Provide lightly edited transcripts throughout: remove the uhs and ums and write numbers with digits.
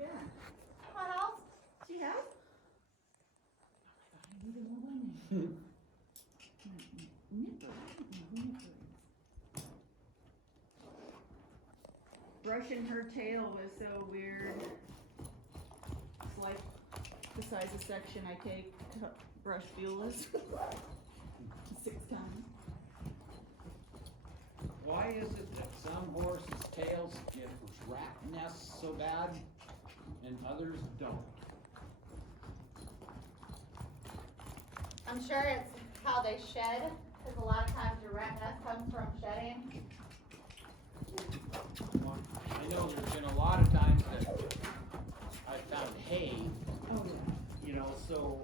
been? What else? She has? I need more money. Nipper. Brushing her tail was so weird. It's like the size of section I take to brush Beulah's 6 times. Why is it that some horses' tails get rat nests so bad and others don't? I'm sure it's how they shed, because a lot of times your rat nest comes from shedding. I know there's been a lot of times that I found hay, Oh, yeah. you know, so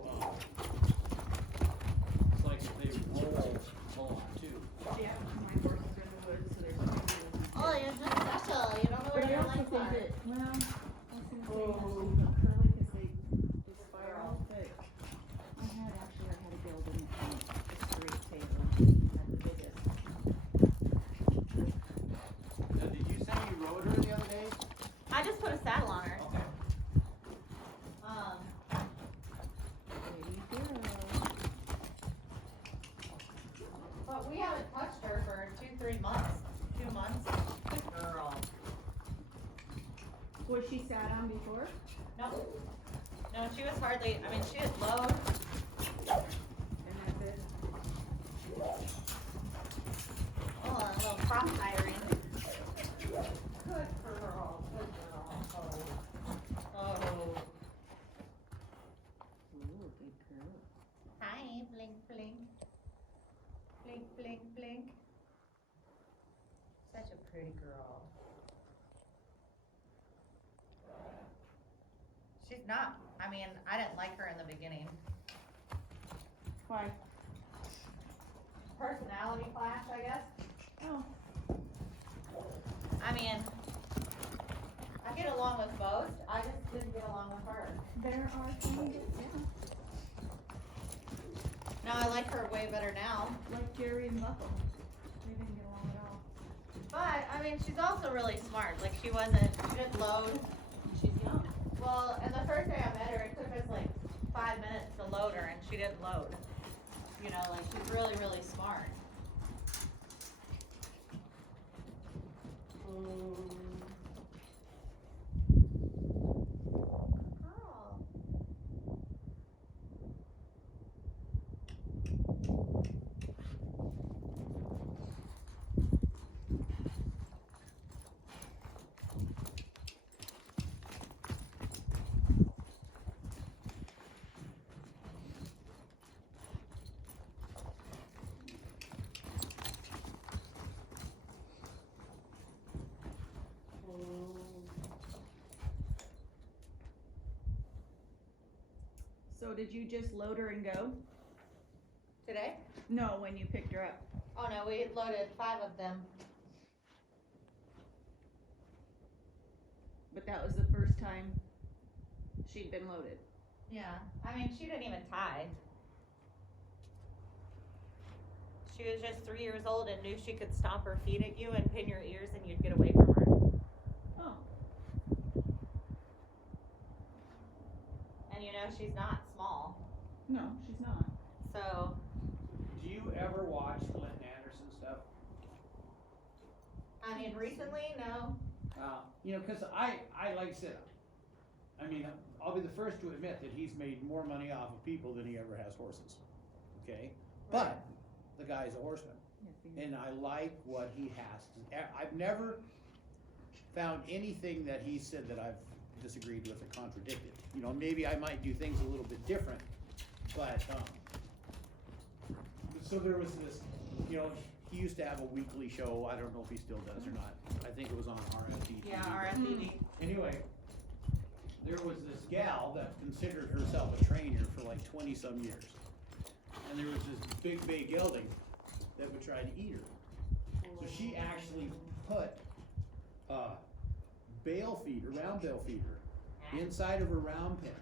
it's like if they roll a lot too. Yeah, my horse is in the woods, so there's no reason. Oh, you're just special. You don't know But where I your also legs think are. that, well, I was gonna say curly because they spiral, but I had a building that had a straight table, had the biggest. Now, did you say you rode her the other day? I just put a saddle on her. Okay. Baby girl. But we haven't touched her for 2-3 months. 2 months. Good girl. Was she sat on before? No. No, she was hardly, I mean, she didn't load. And that's it? Oh, a little prop hiring. Good girl. Good girl. Oh. Ooh, good girl. Hi, blink, blink. Blink, blink, blink. Such a pretty girl. She's not, I mean, I didn't like her in the beginning. Why? Personality clash, I guess. Oh. I mean, I get along with most, I just didn't get along with her. There are things that, yeah, Now I like her way better now. like Jerry and Buckle. They didn't get along at all. But, I mean, she's also really smart. Like, she didn't load. She's young. Well, and the first day I met her, it took us like 5 minutes to load her, and she didn't load. You know, like, she's really, really smart. Girl. So did you just load her and go? Today? No, when you picked her up. Oh no, we loaded 5 of them. But that was the first time she'd been loaded. Yeah. I mean, she didn't even tie. She was just 3 years old and knew she could stomp her feet at you and pin your ears and you'd get away from her. Oh. And you know, she's not small. No, she's not. So, Do you ever watch Clinton Anderson stuff? I mean, recently, no. You know, because I like I said, I mean, I'll be the first to admit that he's made more money off of people than he ever has horses. Okay? But the guy's a horseman. Yes, he is. And I like what he has to, I've never found anything that he said that I've disagreed with or contradicted. You know, maybe I might do things a little bit different, but, so there was this, you know, he used to have a weekly show, I don't know if he still does or not, I think it was on RFD. Yeah, RFD. Anyway, there was this gal that considered herself a trainer for like 20-some years. And there was this big bay gelding that would try to eat her. So she actually put a bale feeder, round bale feeder, inside of her round pen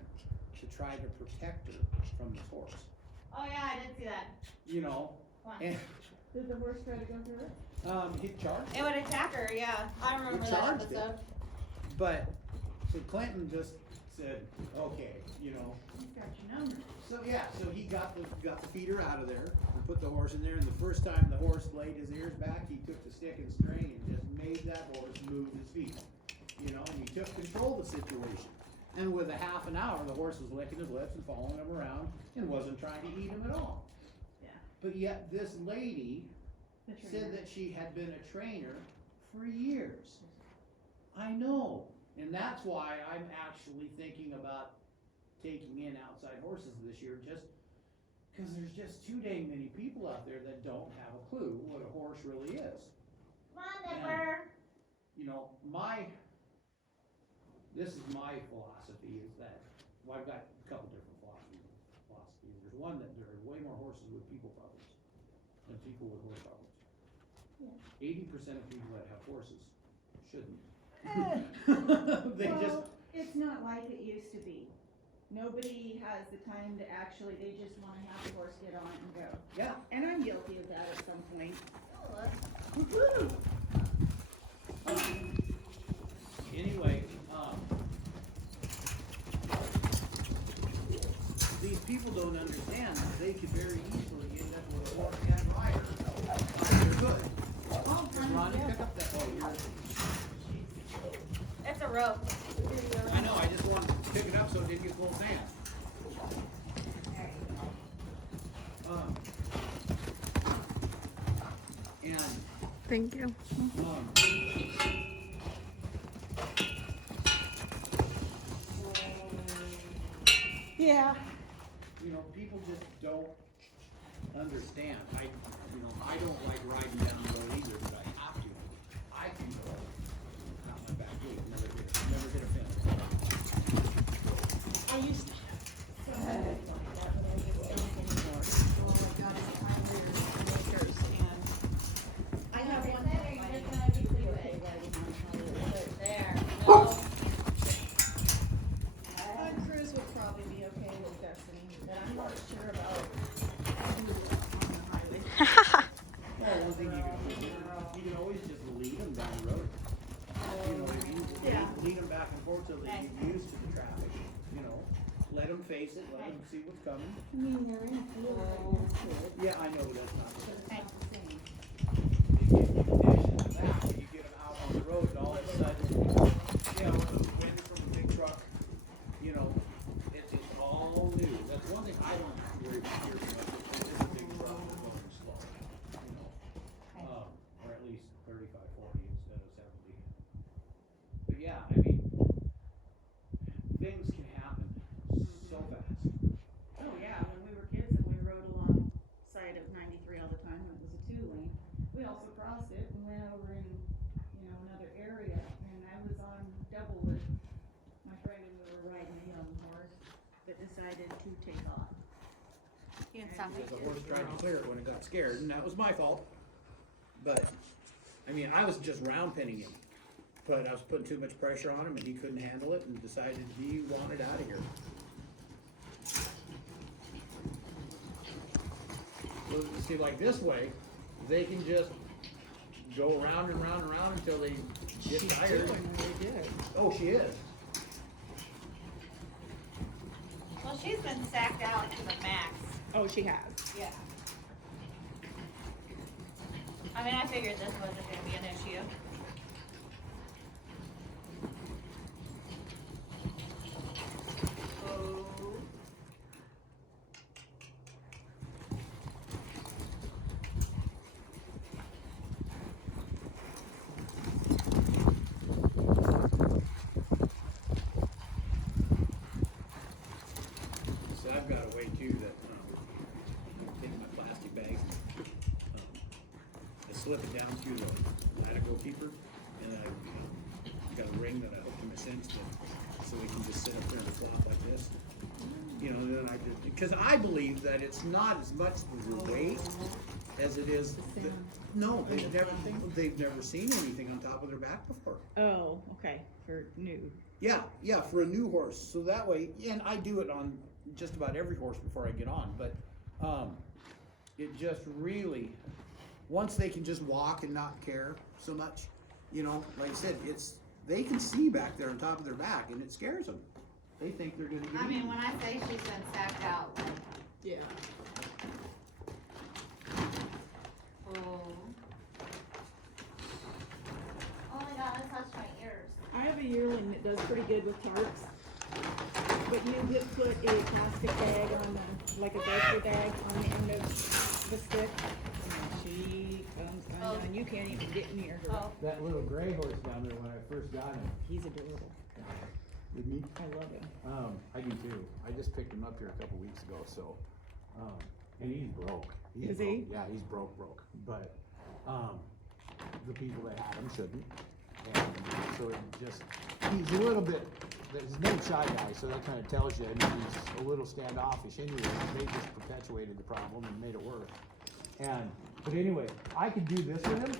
to try to protect her from this horse. Oh yeah, I did see that. You know, and Did the horse try to go through it? he charged It would attack her, yeah. I remember It that charged it. episode. But So Clinton just said, okay, you know. He's got your number. So yeah, so he got the feeder out of there and put the horse in there, and the first time the horse laid his ears back, he took the stick and string and just made that horse move his feet. You know, and he took control of the situation. And with a half an hour, the horse was licking his lips and following him around and wasn't trying to eat him at all. Yeah. But yet this lady The said trainer. that she had been a trainer for years. I know, and that's why I'm actually thinking about taking in outside horses this year, just because there's just too dang many people out there that don't have a clue what a horse really is. Come on, Nipper. You know, this is my philosophy is that, well, I've got a couple different philosophies. There's one that there are way more horses with people problems than people with horse problems. 80% of people that have horses shouldn't. They Well, just, it's not like it used to be. Nobody has the time to actually, they just wanna have the horse get on and go. yeah, And I'm guilty of that at some point. Oh, look. anyway, these people don't understand that they could very easily end up with a horse and rider. They're good. Ronnie, pick up that, oh, you're, It's a rope. I know, I just wanted to pick it up so it didn't get full of sand. And, Thank you. Yeah. you know, people just don't understand. I don't like riding down the road either, but I have to. I can go out my back gate, never hit a fence. I used to have so many like that, but I just don't anymore. Oh my God, it's time we're makers and I have one that You're might gonna be be okay. riding on Hollywood. There. No. Cruz would probably be okay with Destiny, but I'm not sure about who's on the highway. Well, one thing you can always just lead them down the road. You know, if you Yeah. lead them back and forth till they get used to the traffic, you know, let them face it, let them see what's coming. I mean, they're in a field right next to it, Yeah, I know that's not. but it's not the same. You get conditions of that, when you get them out on the road and all of a sudden, you know, the wind from a big truck, you know, it's just all new. That's one thing I don't worry about here so much, it's a big truck that's going slow, you know. Or at least 35, 40 instead of 70. But yeah, I mean, things can happen so fast. Oh, yeah, when we were kids and we rode alongside of 93 all the time, it was a 2-lane. We also crossed it and went over in, another area, and I was on double with my friend and we were riding a young horse that decided to take off. You can stop me. Because the horse tried to clear it when it got scared, and that was my fault. But, I mean, I was just round pinning him. But I was putting too much pressure on him and he couldn't handle it and decided he wanted out of here. Well, see, like this way, they can just go around and round and round until they get tired. Oh, she is. Well, she's been sacked out to the max. Oh, she has. Yeah. I mean, I figured this wasn't gonna be an issue. Oh. So I've got a way too that, take my plastic bag, I slip it down through the latigo keeper, and I got a ring that I hook to my cinch so we can just sit up there and flop like this. You know, then I just, because I believe that it's not as much the weight as it is, no, they've never seen anything on top of their back before. Oh, okay, for new. Yeah, for a new horse, so that way, and I do it on just about every horse before I get on, but, it just really, once they can just walk and not care so much, like I said, they can see back there on top of their back, and it scares them. They think they're gonna get I mean, eaten. when I say she's been sacked out, like, Yeah. oh. Oh my god, it touched my ears. I have a yearling that does pretty good with tarps. But you could put a plastic bag on the, like a diaper bag on the end of the stick. And she comes undone. You can't even get near her. Oh, That little gray horse down there when I first got him. He's adorable. With me? I love him. I do too. I just picked him up here a couple weeks ago, so, and he's broke. He's Is broke. he? Yeah, he's broke. But, the people that had him shouldn't. And so it just, he's a little bit, his name's Shy Guy, so that kinda tells you, I mean, he's a little standoffish anyway. They just perpetuated the problem and made it worse. And, but anyway, I could do this with him.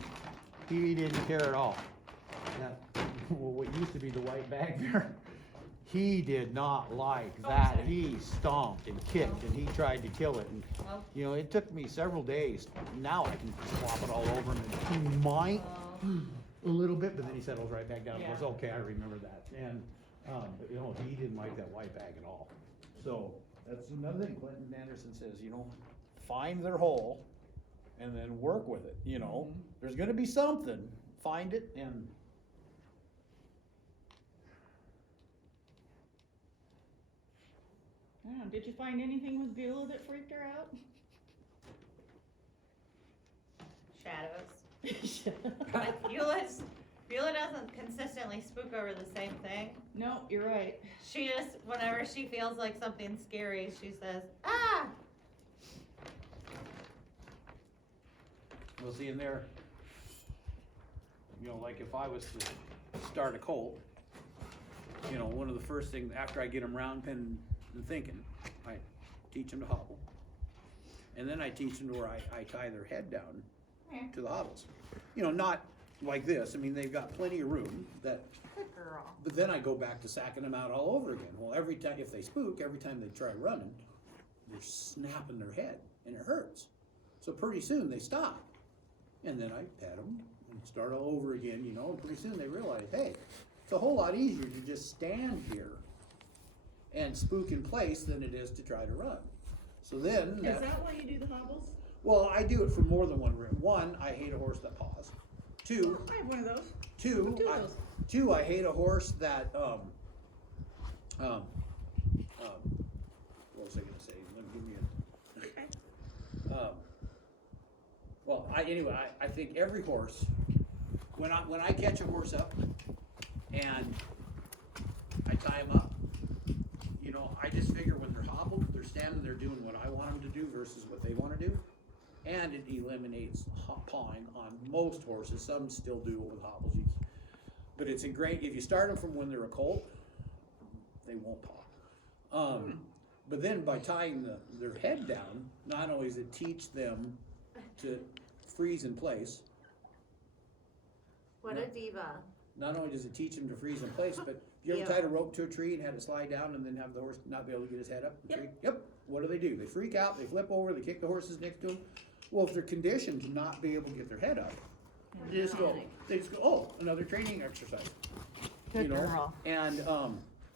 He didn't care at all. Now, what used to be the white bag there, he did not like that. He stomped and kicked and he tried to kill it. And, well, you know, it took me several days. Now I can swap it all over him and he might a little bit, but then he settles right back down and goes, okay, I remember that. And, but you know, he didn't like that white bag at all. So that's another thing Clinton Anderson says, you know, find their hole and then work with it, you know. There's gonna be something, find it and. Oh, did you find anything with Beulah that freaked her out? shadows. Like, Beulah doesn't consistently spook over the same thing. No, you're right. She just, whenever she feels like something's scary, she says, ah! Well, see, in there, you know, like if I was to start a colt, you know, one of the first things, after I get them round pen and thinking, I teach them to hobble. And then I teach them to where I tie their head down to the hobbles. You know, not like this. I mean, they've got plenty of room that, Good girl. but then I go back to sacking them out all over again. Well, every time, if they spook, every time they try running, they're snapping their head and it hurts. So pretty soon they stop. And then I pet them and start all over again, you know, and pretty soon they realize, hey, it's a whole lot easier to just stand here and spook in place than it is to try to run. So then, Is that why you do the hobbles? well, I do it for more than one reason. One, I hate a horse that paws. Two, I have one of those. two, Two of those. I hate a horse that, what was I gonna say? Let me give me a, Okay. well, I think every horse, when I catch a horse up and I tie him up, you know, I just figure when they're hobbled, they're standing there doing what I want them to do versus what they want to do. And it eliminates pawing on most horses. Some still do it with hobbles. But it's a great, if you start them from when they're a colt, they won't paw. But then by tying their head down, not only does it teach them to freeze in place, What a diva. not only does it teach them to freeze in place, but you ever tied a rope to a tree and had it slide down and then have the horse not be able to get his head up the tree? Yep. What do? They freak out, they flip over, they kick the horses next to them. Well, if they're conditioned to not be able to get their head up, they just go, oh, another training exercise. Good You know? girl. And,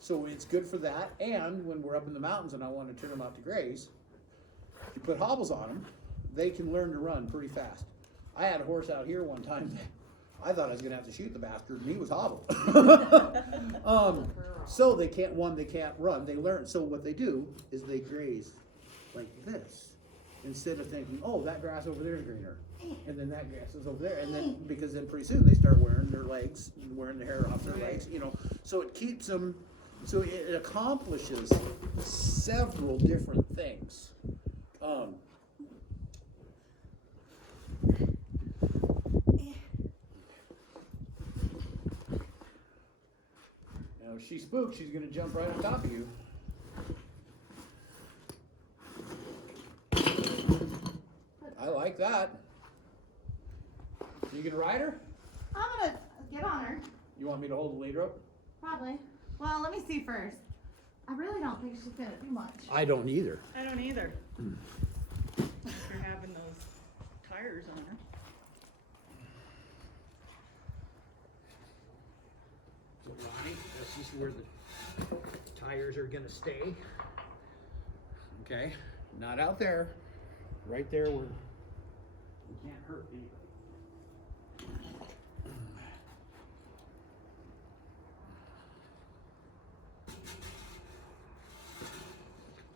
so it's good for that, and when we're up in the mountains and I wanna turn them out to graze, you put hobbles on them, they can learn to run pretty fast. I had a horse out here one time, I thought I was gonna have to shoot the bastard, and he was hobbled. So they can't run, they learn, so what they do is they graze like this, instead of thinking, oh, that grass over there is greener, and then that grass is over there, and then, because then pretty soon they start wearing their legs, wearing the hair off their legs, you know, so it keeps them, so it accomplishes several different things. Now, if she spooks, she's gonna jump right on top of you. I like that. You gonna ride her? I'm gonna get on her. You want me to hold the lead rope? Probably. Well, let me see first. I really don't think she's gonna do much. I don't either. I don't either. After having those tires on her. this is where the tires are gonna stay. Okay, not out there, right there where you can't hurt anybody.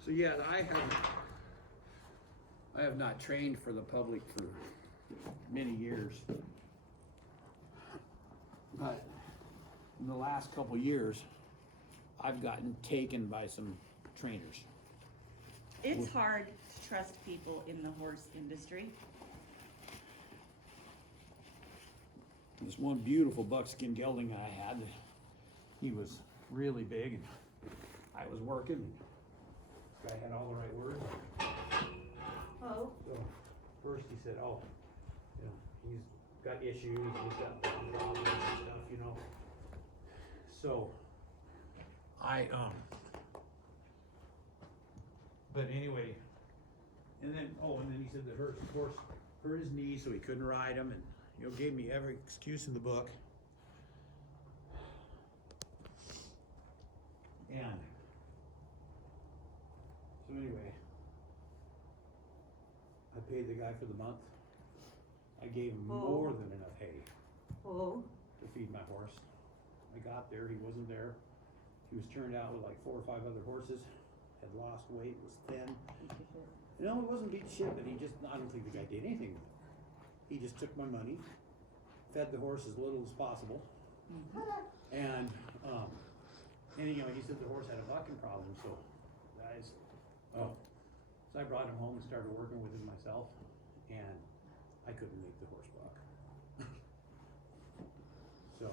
So yeah, I have not trained for the public for many years. But in the last couple years, I've gotten taken by some trainers. It's hard to trust people in the horse industry. This one beautiful buckskin gelding I had, he was really big and I was working. This guy had all the right words. Oh. So first he said, oh, you know, he's got issues, he's got problems and stuff, you know. So but anyway, and then he said the horse hurt his knee, so he couldn't ride him, and you know, gave me every excuse in the book. And so anyway, I paid the guy for the month. I gave him more than enough hay Oh. to feed my horse. I got there, he wasn't there. He was turned out with like 4 or 5 other horses, had lost weight, was thin. No, it wasn't beat shit, but I don't think the guy did anything with it. He just took my money, fed the horse as little as possible. And you know, he said the horse had a bucking problem, so so I brought him home and started working with him myself, and I couldn't make the horse buck. So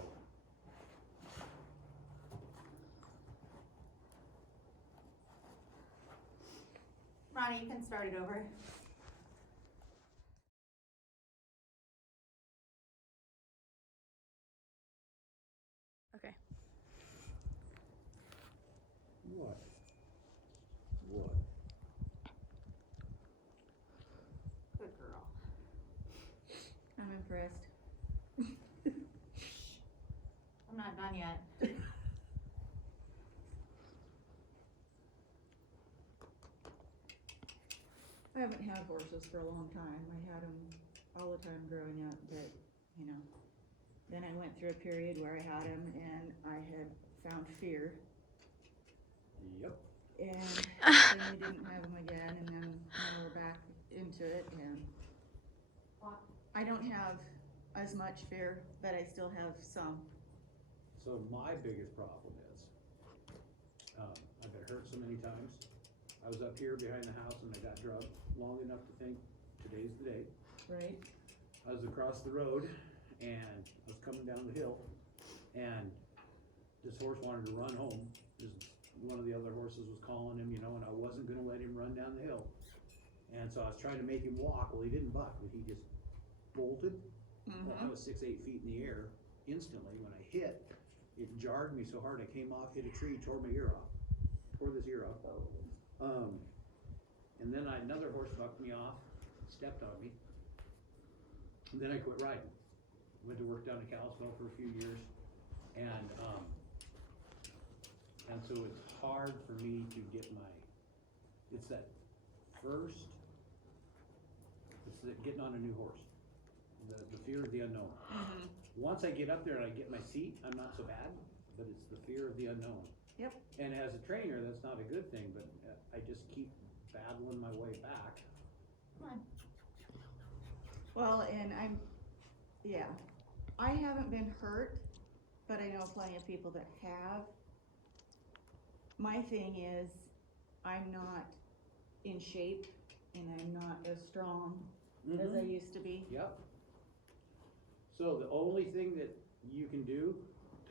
Ronnie, you can start it over. Okay. what? Good girl. I'm impressed. I'm not done yet. I haven't had horses for a long time. I had them all the time growing up, but, you know, then I went through a period where I had them and I had found fear. Yep. And then we didn't have them again, and then we're back into it, and I don't have as much fear, but I still have some. So my biggest problem is, I've been hurt so many times. I was up here behind the house and I got drugged long enough to think today's the day. Right? I was across the road and I was coming down the hill and this horse wanted to run home. One of the other horses was calling him, you know, and I wasn't gonna let him run down the hill. And so I was trying to make him walk. Well, he didn't buck, but he just bolted. Well, I was 6, 8 feet in the air instantly. When I hit, it jarred me so hard I came off, hit a tree, tore my ear off. Tore this ear off. And then another horse bucked me off, stepped on me. And then I quit riding. Went to work down in Kalispell for a few years. And so it's hard for me to get it's that getting on a new horse. The fear of the unknown. Once I get up there and I get my seat, I'm not so bad, but it's the fear of the unknown. Yep. And as a trainer, that's not a good thing, but I just keep battling my way back. Come on. Well, and I haven't been hurt, but I know plenty of people that have. My thing is, I'm not in shape and I'm not as strong as I used to be. Yep. So the only thing that you can do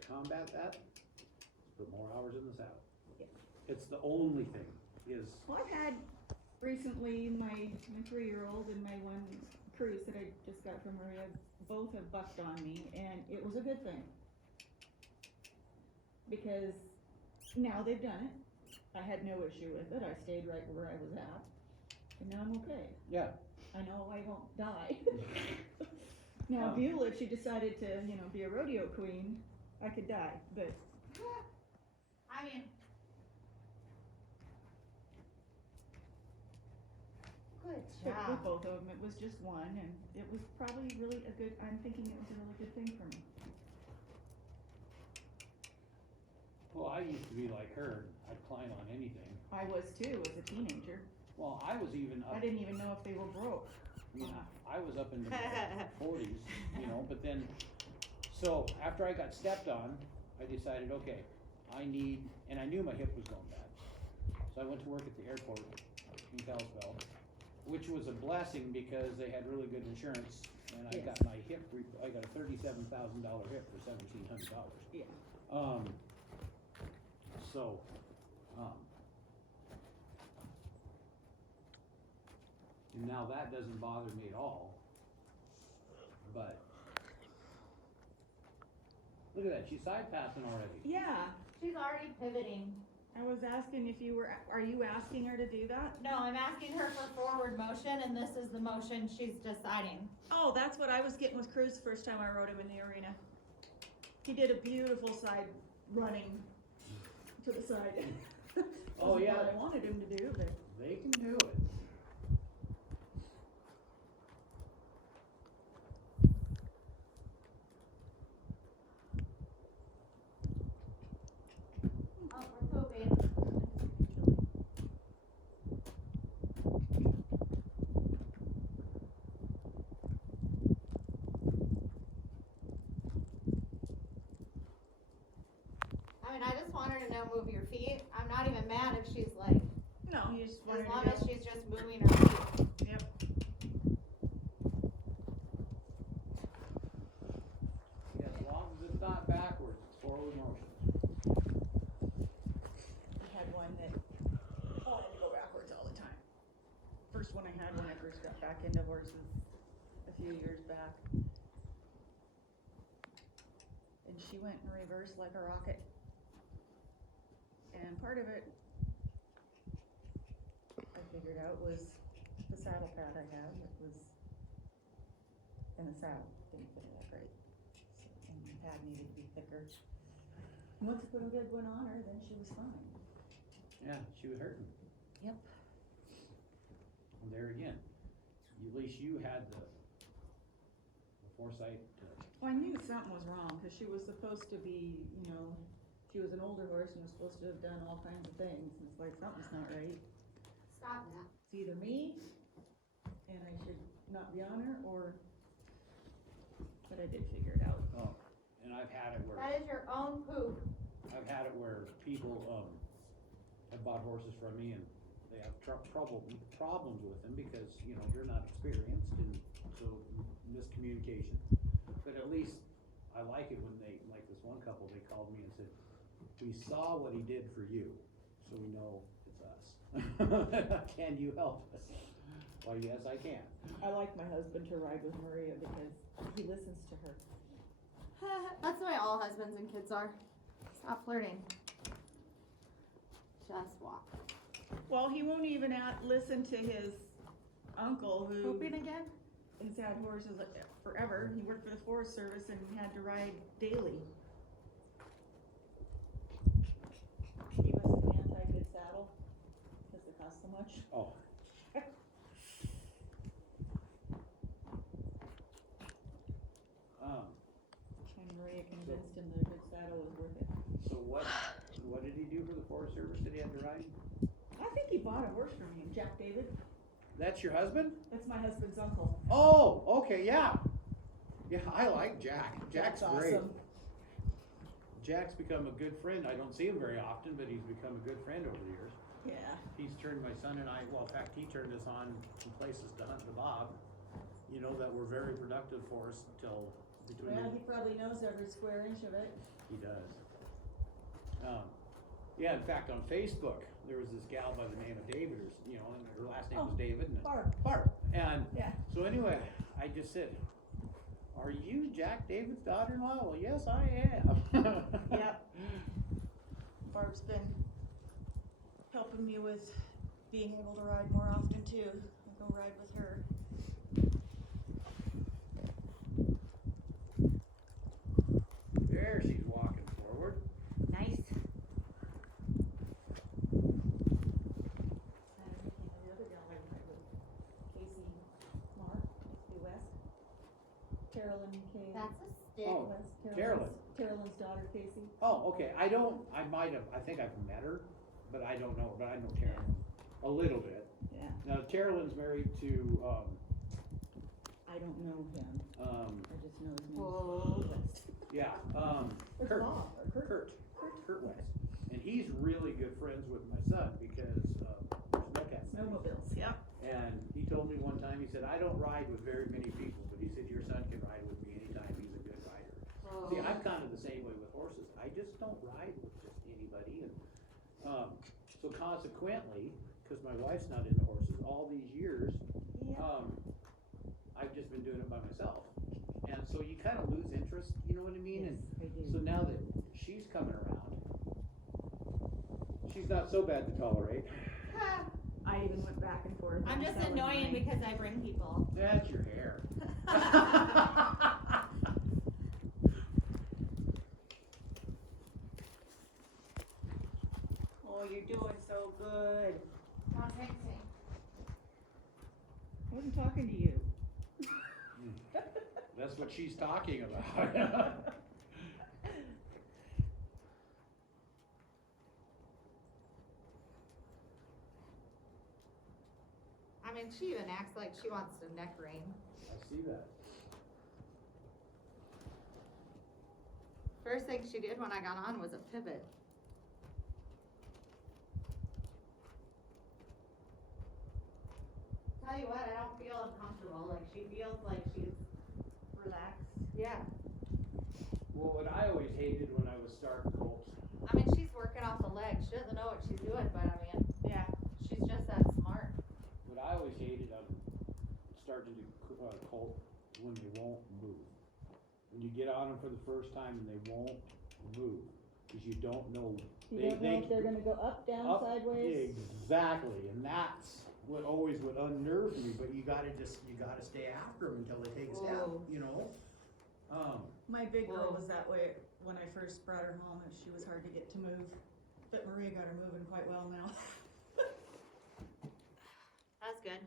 to combat that is put more hours in the saddle. Yeah. It's the only thing Well, I've had recently my 3-year-old and my one Cruz that I just got from Maria, both have bucked on me, and it was a good thing. Because now they've done it. I had no issue with it. I stayed right where I was at, and now I'm okay. Yeah. I know I won't die. Now, Beulah, if she decided to, be a rodeo queen, I could die, but I mean, good But with job. both of them, it was just one, and it was probably really a good, I'm thinking it was a really good thing for me. Well, I used to be like her, I'd climb on anything. I was too, as a teenager. Well, I was even up, I didn't even know if they were broke. I mean, I was up into my forties, you know, but then, so after I got stepped on, I decided, okay, and I knew my hip was going bad. So I went to work at the airport in Kalispell, which was a blessing because they had really good insurance, and I Yes. got my hip, I got a $37,000 hip for $1,700. Yeah. So, and now that doesn't bother me at all, but look at that, she's side passing already. Yeah, She's already pivoting. I was asking if you were, are you asking her to do that? No, I'm asking her for forward motion, and this is the motion she's deciding. Oh, that's what I was getting with Cruz the first time I rode him in the arena. He did a beautiful side running to the side. Oh, Wasn't yeah. what I wanted him to do, but. They can do it. Oh, we're pooping. I mean, I just want her to know move your feet. I'm not even mad if she's like, No, you just wanted as to long go. as she's just moving her feet. Yep. Yeah, as long as it's not backwards, it's forward motion. I had one that wanted to go backwards all the time. First one I had when I first got back into horses a few years back. And she went in reverse like a rocket. And part of it, I figured out, was the saddle pad I have. It was in the saddle, didn't fit it up right. So, and the pad needed to be thicker. Once I put a good one on her, then she was fine. Yeah, she was hurting. Yep. And there again, at least you had the foresight to, Well, I knew something was wrong, cause she was supposed to be, you know, she was an older horse and was supposed to have done all kinds of things, and it's like, something's not right. Stop that. It's either me, and I should not be on her, or, but I did figure it out. oh, and I've had it where, That is your own poop. I've had it where people, have bought horses from me and they have problems with them because, you know, you're not experienced and so miscommunication. But at least I like it when they, like this one couple, they called me and said, we saw what he did for you, so we know it's us. Can you help us? Well, yes, I can. I like my husband to ride with Maria because he listens to her. That's the way all husbands and kids are. Stop flirting. Just walk. Well, he won't even listen to his uncle who Pooping again? has had horses forever. He worked for the Forest Service and had to ride daily. He was an anti-good saddle because it costs so much. Oh. And Maria convinced him that a good saddle was worth it. So what did he do for the Forest Service that he had to ride? I think he bought a horse from me, Jack David. That's your husband? That's my husband's uncle. Oh, okay, yeah. Yeah, I like Jack. Jack's That's great. awesome. Jack's become a good friend. I don't see him very often, but he's become a good friend over the years. Yeah. He's turned my son and I, well, in fact, he turned us on some places to hunt the bob, you know, that were very productive for us until between Well, the, he probably knows every square inch of it. he does. Yeah, in fact, on Facebook, there was this gal by the name of David, or, you know, and her last name was David. And Barb. Barb. And Yeah. so anyway, I just said, are you Jack David's daughter-in-law? Well, yes, I am. Yep. Barb's been helping me with being able to ride more often too. I go ride with her. There, she's walking forward. Nice. Oh, Carolyn's daughter, Casey. Oh, okay, I think I've met her, but I don't know, but I know Carolyn a little bit. Yeah. Now, Carolyn's married to, I don't know him. I just know his name. Whoa. yeah, Or Kurt. Bob, or Kurt. Kurt West. And he's really good friends with my son because, there's no cats. Snowmobiles, yep. And he told me one time, he said, I don't ride with very many people, but he said, your son can ride with me anytime, he's a good rider. Oh. See, I'm kind of the same way with horses, I just don't ride with just anybody, and, so consequently, cause my wife's not into horses, all these years, I've just been doing it by myself. And so you kinda lose interest, you know what I mean? Yes, I do. And so now that she's coming around, she's not so bad to tolerate. I even went back and forth. I'm on just selling annoying mine. because I bring people. That's your hair. Oh, you're doing so good. Don't text me. I wasn't talking to you. That's what she's talking about. I mean, she even acts like she wants a neck ring. I see that. First thing she did when I got on was a pivot. Tell you what, I don't feel uncomfortable, like she feels like she's Relax. yeah. Well, what I always hated when I was starting colts, I mean, she's working off the leg. She doesn't know what she's doing, but I mean, Yeah. she's just that smart. what I always hated on starting to do colt, when they won't move. When you get on them for the first time and they won't move, cause you don't know. You don't know if they're gonna go up, down, Up- sideways. Exactly, and that's what always would unnerve me, but you gotta stay after them until they take a step, Whoa. you know? My big girl Whoa. was that way when I first brought her home, and she was hard to get to move. But Maria got her moving quite well now. That's good.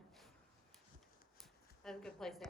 That's a good place to